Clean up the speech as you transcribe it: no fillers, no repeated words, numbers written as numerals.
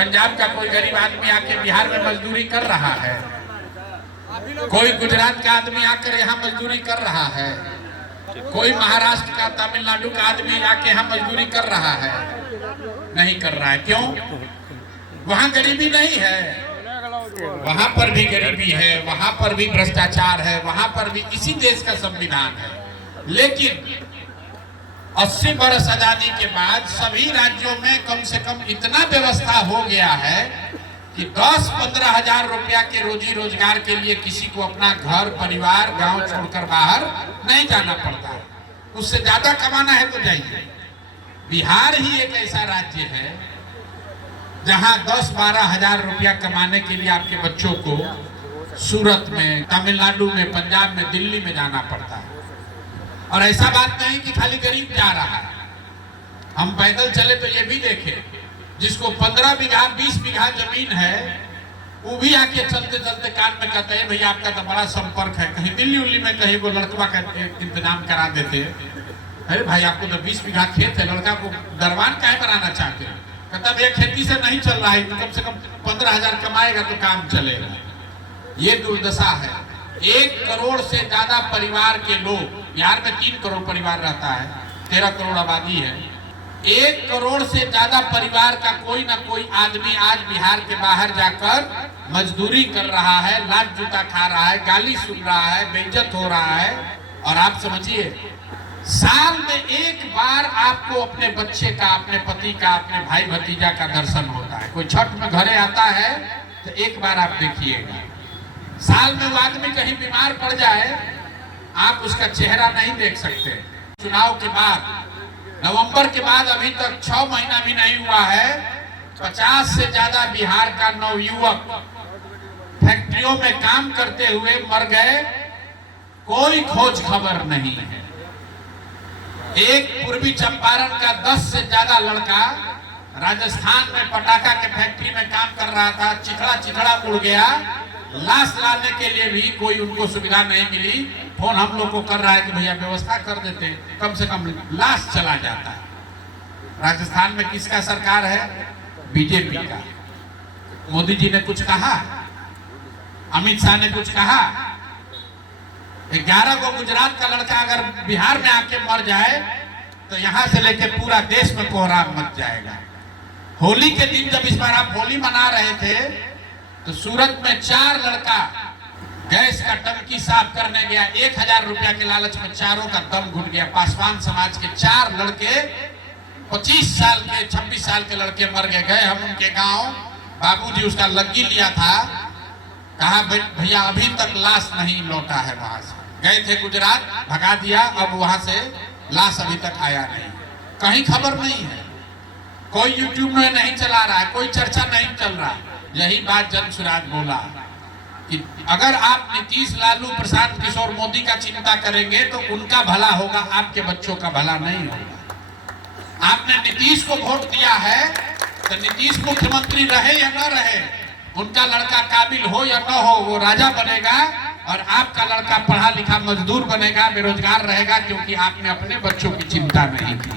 पंजाब का कोई गरीब आदमी आके बिहार में मजदूरी कर रहा है, कोई गुजरात का आदमी आकर यहाँ मजदूरी कर रहा है, कोई महाराष्ट्र का तमिलनाडु का आदमी आके यहाँ मजदूरी कर रहा है? नहीं कर रहा है। क्यों? वहाँ गरीबी नहीं है, वहां पर भी गरीबी है, वहां पर भी भ्रष्टाचार है, वहां पर भी इसी देश का संविधान है। लेकिन 80 वर्ष आजादी के बाद सभी राज्यों में कम से कम इतना व्यवस्था हो गया है कि 10-15 हजार रुपया के रोजी रोजगार के लिए किसी को अपना घर परिवार गांव छोड़कर बाहर नहीं जाना पड़ता। उससे ज्यादा कमाना है तो जाइए। बिहार ही एक ऐसा राज्य है जहां 10-12 हजार रुपया कमाने के लिए आपके बच्चों को सूरत में, तमिलनाडु में, पंजाब में, दिल्ली में जाना पड़ता है। और ऐसा बात नहीं कि खाली गरीब जा रहा है। हम पैदल चले तो ये भी देखे, जिसको 15 बीघा 20 बीघा जमीन है वो भी आके चलते चलते कान में कहते हैं भैया आपका तो बड़ा संपर्क है, कहीं दिल्ली उल्ली में कहीं वो लड़का का इंतजाम करा देते। अरे भाई आपको तो 20 बीघा खेत है, लड़का को दरबान काहे बनाना चाहते हैं? कहता भैया खेती से नहीं चल रहा है, तो कम से कम 15 हजार कमाएगा तो काम चलेगा। ये दुर्दशा है। 1 करोड़ से ज्यादा परिवार के लोग, बिहार में 3 करोड़ परिवार रहता है, 13 करोड़ आबादी है। 1 करोड़ से ज्यादा परिवार का कोई ना कोई आदमी आज बिहार के बाहर जाकर मजदूरी कर रहा है, लात जूता खा रहा है, गाली सुन रहा है, बेइज्जत हो रहा है। और आप समझिए, साल में 1 बार आपको अपने बच्चे का, अपने पति का, अपने भाई भतीजा का दर्शन होता है। कोई छठ में घरे आता है तो 1 बार आप देखिएगा। साल में वो आदमी कहीं बीमार पड़ जाए, आप उसका चेहरा नहीं देख सकते। चुनाव के बाद, नवंबर के बाद अभी तक 6 महीना भी नहीं हुआ है, 50 से ज्यादा बिहार का नवयुवक फैक्ट्रियों में काम करते हुए मर गए, कोई खोज खबर नहीं है। एक पूर्वी चंपारण का 10 से ज्यादा लड़का राजस्थान में पटाखा के फैक्ट्री में काम कर रहा था, चिथड़ा उड़ गया। लाश लाने के लिए भी कोई उनको सुविधा नहीं मिली। फोन हम लोग को कर रहा है कि भैया व्यवस्था कर देते, कम से कम लाश चला जाता है। राजस्थान में किसका सरकार है? बीजेपी का। मोदी जी ने कुछ कहा? अमित शाह ने कुछ कहा? 11 को गुजरात का लड़का अगर बिहार में आके मर जाए तो यहाँ से लेके पूरा देश में कोहराम मच जाएगा। होली के दिन जब इस बार आप होली मना रहे थे तो सूरत में 4 लड़का गैस का टंकी साफ करने गया, 1000 रुपया के लालच में चारों का दम घुट गया। पासवान समाज के 4 लड़के, 25 साल के, 26 साल के लड़के मर गए। हम उनके गांव, बाबूजी उसका लग्गी लिया था, कहा भैया अभी तक लाश नहीं लौटा है। वहां से गए थे गुजरात, भगा दिया, अब वहां से लाश अभी तक आया नहीं, कहीं खबर नहीं है। कोई यूट्यूब में नहीं चला रहा है, कोई चर्चा नहीं चल रहा। यही बात जन सुराज बोला कि अगर आप नीतीश, लालू प्रसाद, किशोर, मोदी का चिंता करेंगे तो उनका भला होगा, आपके बच्चों का भला नहीं होगा। आपने नीतीश को वोट दिया है तो नीतीश मुख्यमंत्री रहे या न रहे, उनका लड़का काबिल हो या न हो, वो राजा बनेगा और आपका लड़का पढ़ा लिखा मजदूर बनेगा, बेरोजगार रहेगा, क्योंकि आपने अपने बच्चों की चिंता नहीं की।